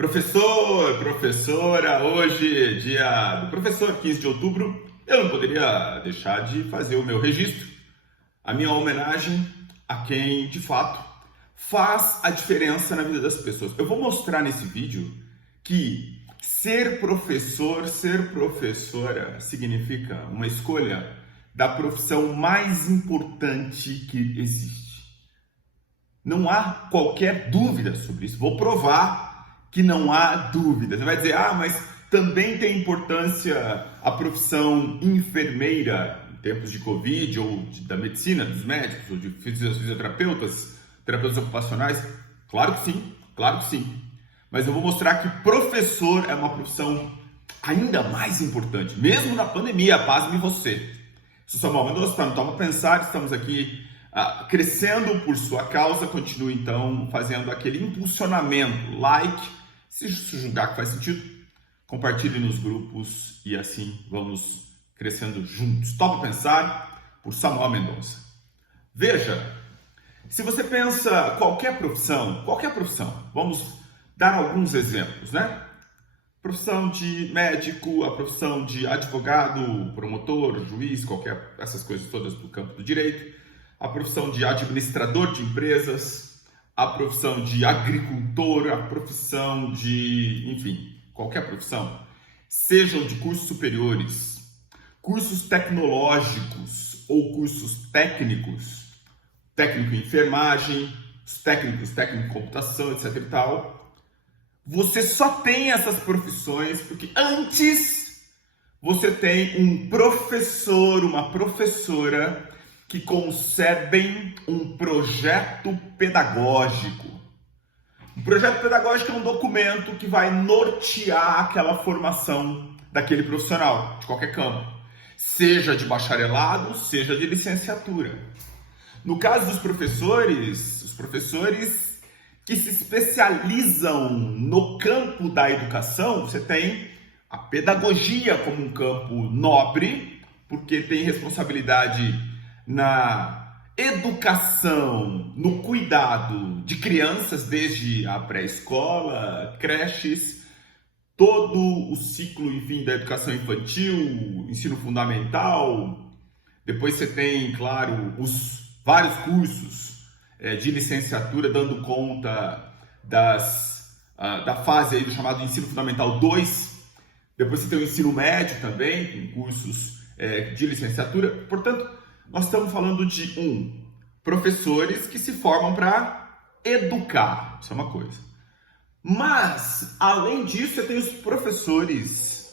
Professor, professora, hoje, dia do professor, 15 de outubro, eu não poderia deixar de fazer o meu registro, a minha homenagem a quem, de fato, faz a diferença na vida das pessoas. Eu vou mostrar nesse vídeo que ser professor, ser professora, significa uma escolha da profissão mais importante que existe. Não há qualquer dúvida sobre isso. Vou provar que não há dúvida. Você vai dizer, mas também tem importância a profissão enfermeira em tempos de Covid, ou da medicina, dos médicos, ou de fisioterapeutas, terapeutas ocupacionais? Claro que sim, claro que sim. Mas eu vou mostrar que professor é uma profissão ainda mais importante, mesmo na pandemia, pasme você. Sou Samuel Mendonça, não toma pensar, estamos aqui crescendo por sua causa. Continue então fazendo aquele impulsionamento, like, se julgar que faz sentido, compartilhe nos grupos e assim vamos crescendo juntos. Topa Pensar, por Samuel Mendonça. Veja, se você pensa qualquer profissão, vamos dar alguns exemplos, né? Profissão de médico, a profissão de advogado, promotor, juiz, essas coisas todas do campo do direito, a profissão de administrador de empresas, a profissão de agricultor, a profissão de, enfim, qualquer profissão, sejam de cursos superiores, cursos tecnológicos ou cursos técnicos, técnico em enfermagem, técnico em computação, etc e tal. Você só tem essas profissões porque antes você tem um professor, uma professora que concebem um projeto pedagógico. Um projeto pedagógico é um documento que vai nortear aquela formação daquele profissional, de qualquer campo, seja de bacharelado, seja de licenciatura. No caso dos professores, os professores que se especializam no campo da educação, você tem a pedagogia como um campo nobre, porque tem responsabilidade na educação, no cuidado de crianças, desde a pré-escola, creches, todo o ciclo, enfim, da educação infantil, ensino fundamental. Depois você tem, claro, os vários cursos de licenciatura dando conta da fase aí do chamado ensino fundamental 2. Depois você tem o ensino médio também, com cursos de licenciatura. Portanto, nós estamos falando de professores que se formam para educar, isso é uma coisa. Mas, além disso, você tem os professores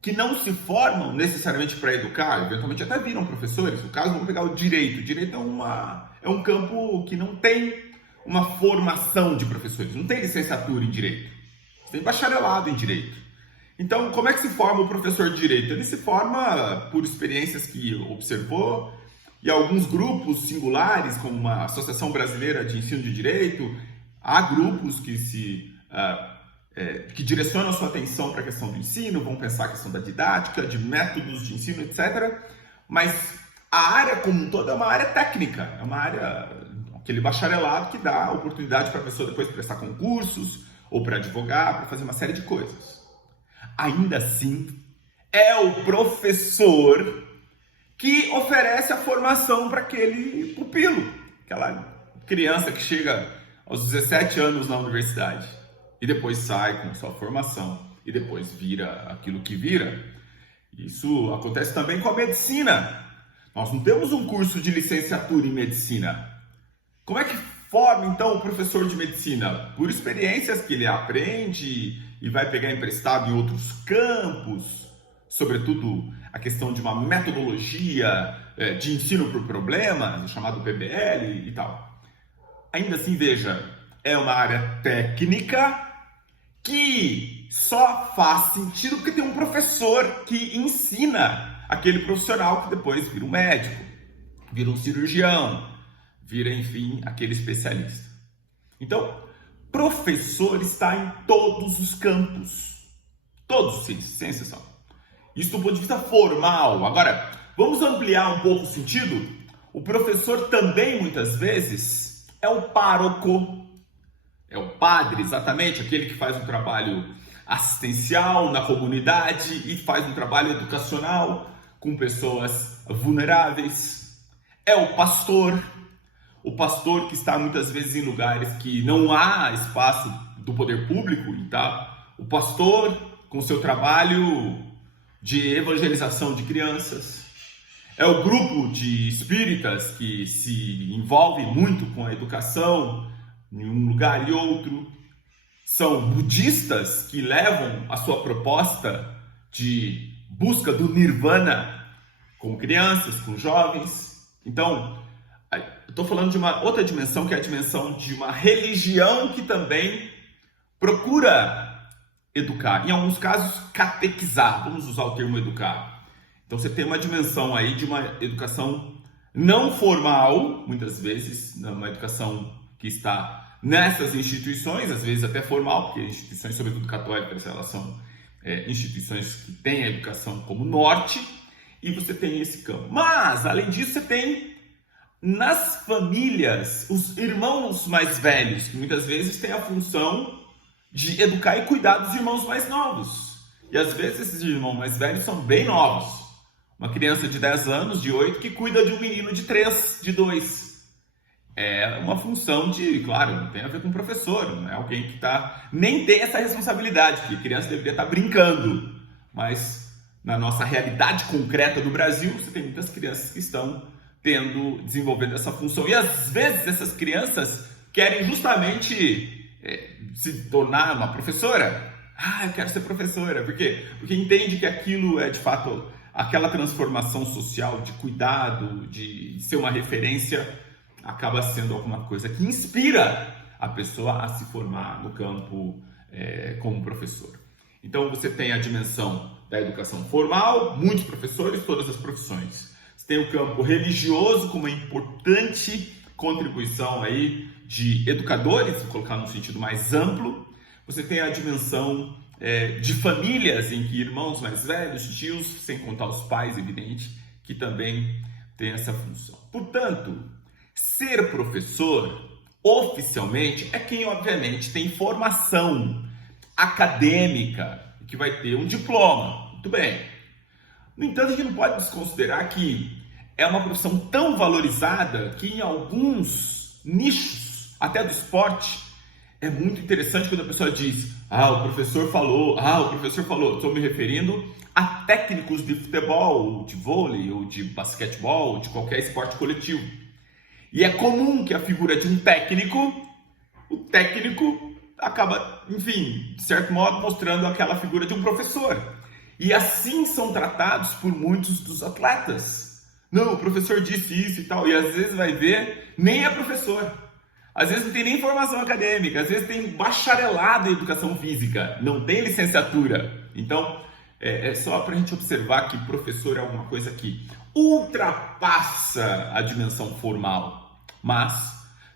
que não se formam necessariamente para educar, eventualmente até viram professores. No caso, vamos pegar o direito. O direito é um campo que não tem uma formação de professores, não tem licenciatura em direito, tem bacharelado em direito. Então, como é que se forma o professor de direito? Ele se forma por experiências que observou e alguns grupos singulares, como uma Associação Brasileira de Ensino de Direito. Há grupos que direcionam a sua atenção para a questão do ensino, vão pensar a questão da didática, de métodos de ensino, etc. Mas a área como um todo é uma área técnica, é uma área, aquele bacharelado que dá oportunidade para a pessoa depois prestar concursos, ou para advogar, para fazer uma série de coisas. Ainda assim, é o professor que oferece a formação para aquele pupilo, aquela criança que chega aos 17 anos na universidade e depois sai com sua formação e depois vira aquilo que vira. Isso acontece também com a medicina. Nós não temos um curso de licenciatura em medicina. Como é que forma então o professor de medicina? Por experiências que ele aprende e vai pegar emprestado em outros campos, sobretudo a questão de uma metodologia de ensino por problema, chamado PBL e tal. Ainda assim, veja, é uma área técnica que só faz sentido porque tem um professor que ensina aquele profissional que depois vira um médico, vira um cirurgião, vira, enfim, aquele especialista. Então, professor está em todos os campos, todos, sem exceção. Isso do ponto de vista formal. Agora, vamos ampliar um pouco o sentido? O professor também, muitas vezes, é o pároco, É o padre, exatamente, aquele que faz um trabalho assistencial na comunidade e faz um trabalho educacional com pessoas vulneráveis. É o pastor que está muitas vezes em lugares que não há espaço do poder público, tá? O pastor com seu trabalho de evangelização de crianças. É o grupo de espíritas que se envolve muito com a educação em um lugar e outro. São budistas que levam a sua proposta de busca do nirvana com crianças, com jovens. Então, eu estou falando de uma outra dimensão, que é a dimensão de uma religião que também procura educar, em alguns casos catequizar, vamos usar o termo educar. Então você tem uma dimensão aí de uma educação não formal, muitas vezes, uma educação que está nessas instituições, às vezes até formal, porque instituições, sobretudo católicas, elas são instituições que têm a educação como norte, e você tem esse campo. Mas, além disso, você tem nas famílias os irmãos mais velhos, que muitas vezes têm a função de educar e cuidar dos irmãos mais novos. E às vezes esses irmãos mais velhos são bem novos. Uma criança de 10 anos, de 8, que cuida de um menino de 3, de 2. É uma função de, claro, não tem a ver com o professor, não é alguém que nem tem essa responsabilidade, que a criança deveria estar brincando. Mas na nossa realidade concreta do Brasil, você tem muitas crianças que estão desenvolvendo essa função. E às vezes essas crianças querem justamente se tornar uma professora. Eu quero ser professora. Por quê? Porque entende que aquilo é de fato aquela transformação social de cuidado, de ser uma referência, acaba sendo alguma coisa que inspira a pessoa a se formar no campo como professor. Então você tem a dimensão da educação formal, muitos professores, todas as profissões. Você tem o campo religioso como uma importante contribuição aí de educadores, vou colocar no sentido mais amplo. Você tem a dimensão de famílias em que irmãos mais velhos, tios, sem contar os pais, evidente, que também tem essa função. Portanto, ser professor, oficialmente, é quem, obviamente, tem formação acadêmica, que vai ter um diploma. Muito bem. No entanto, a gente não pode desconsiderar que é uma profissão tão valorizada que em alguns nichos, até do esporte, é muito interessante quando a pessoa diz: o professor falou, Estou me referindo a técnicos de futebol, ou de vôlei, ou de basquetebol, ou de qualquer esporte coletivo. E é comum que a figura de um técnico, o técnico acaba, enfim, de certo modo, mostrando aquela figura de um professor. E assim são tratados por muitos dos atletas. Não, o professor disse isso e tal, e às vezes vai ver, nem é professor. Às vezes não tem nem formação acadêmica, às vezes tem bacharelado em educação física, não tem licenciatura. Então, é só para a gente observar que professor é alguma coisa que ultrapassa a dimensão formal. Mas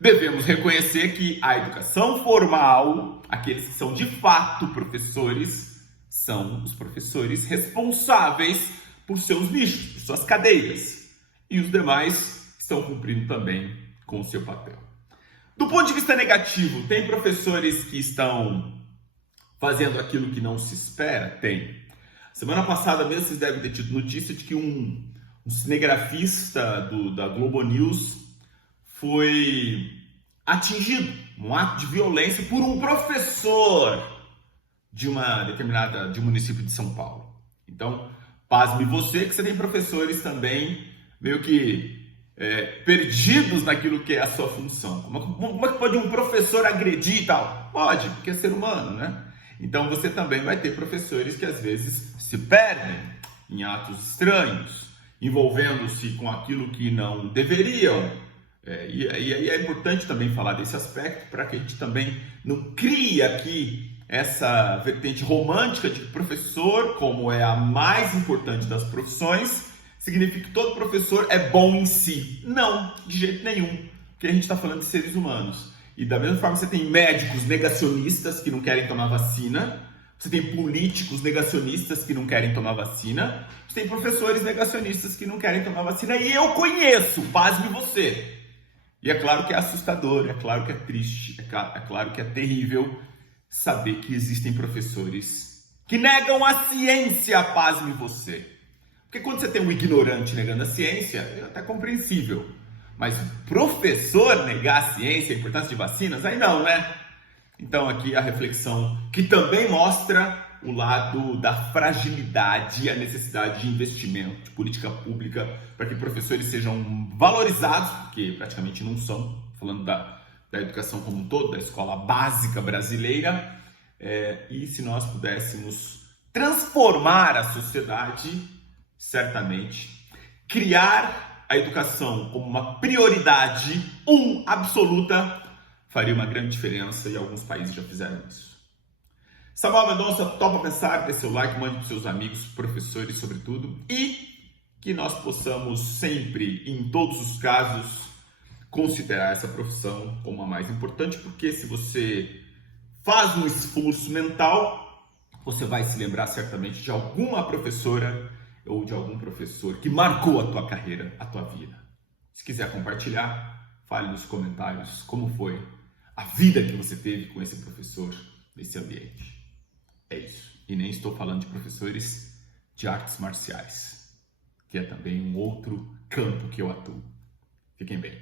devemos reconhecer que a educação formal, aqueles que são de fato professores, são os professores responsáveis por seus nichos, por suas cadeiras. E os demais estão cumprindo também com o seu papel. Do ponto de vista negativo, tem professores que estão fazendo aquilo que não se espera? Tem. Semana passada mesmo vocês devem ter tido notícia de que um cinegrafista da Globo News foi atingido, um ato de violência por um professor de um município de São Paulo. Então, pasme você que você tem professores também meio que perdidos naquilo que é a sua função. Como é que pode um professor agredir e tal? Pode, porque é ser humano, né? Então você também vai ter professores que às vezes se perdem em atos estranhos, envolvendo-se com aquilo que não deveriam. E aí é importante também falar desse aspecto para que a gente também não crie aqui essa vertente romântica de que o professor, como é a mais importante das profissões, significa que todo professor é bom em si. Não, de jeito nenhum, porque a gente está falando de seres humanos. E da mesma forma você tem médicos negacionistas que não querem tomar vacina, você tem políticos negacionistas que não querem tomar vacina, você tem professores negacionistas que não querem tomar vacina, e eu conheço, pasme você, E é claro que é assustador, é claro que é triste, é claro que é terrível saber que existem professores que negam a ciência, pasme você. Porque quando você tem um ignorante negando a ciência, é até compreensível. Mas o professor negar a ciência, a importância de vacinas, aí não, né? Então aqui a reflexão que também mostra o lado da fragilidade e a necessidade de investimento, de política pública, para que professores sejam valorizados, porque praticamente não são, falando da educação como um todo, da escola básica brasileira, e se nós pudéssemos transformar a sociedade, certamente, criar a educação como uma prioridade, absoluta, faria uma grande diferença e alguns países já fizeram isso. Samuel Mendonça, topa pensar, dê seu like, mande para seus amigos, professores, sobretudo, e que nós possamos sempre, em todos os casos, considerar essa profissão como a mais importante, porque se você faz um esforço mental, você vai se lembrar certamente de alguma professora ou de algum professor que marcou a tua carreira, a tua vida. Se quiser compartilhar, fale nos comentários como foi a vida que você teve com esse professor nesse ambiente. É isso. E nem estou falando de professores de artes marciais, que é também um outro campo que eu atuo. Fiquem bem.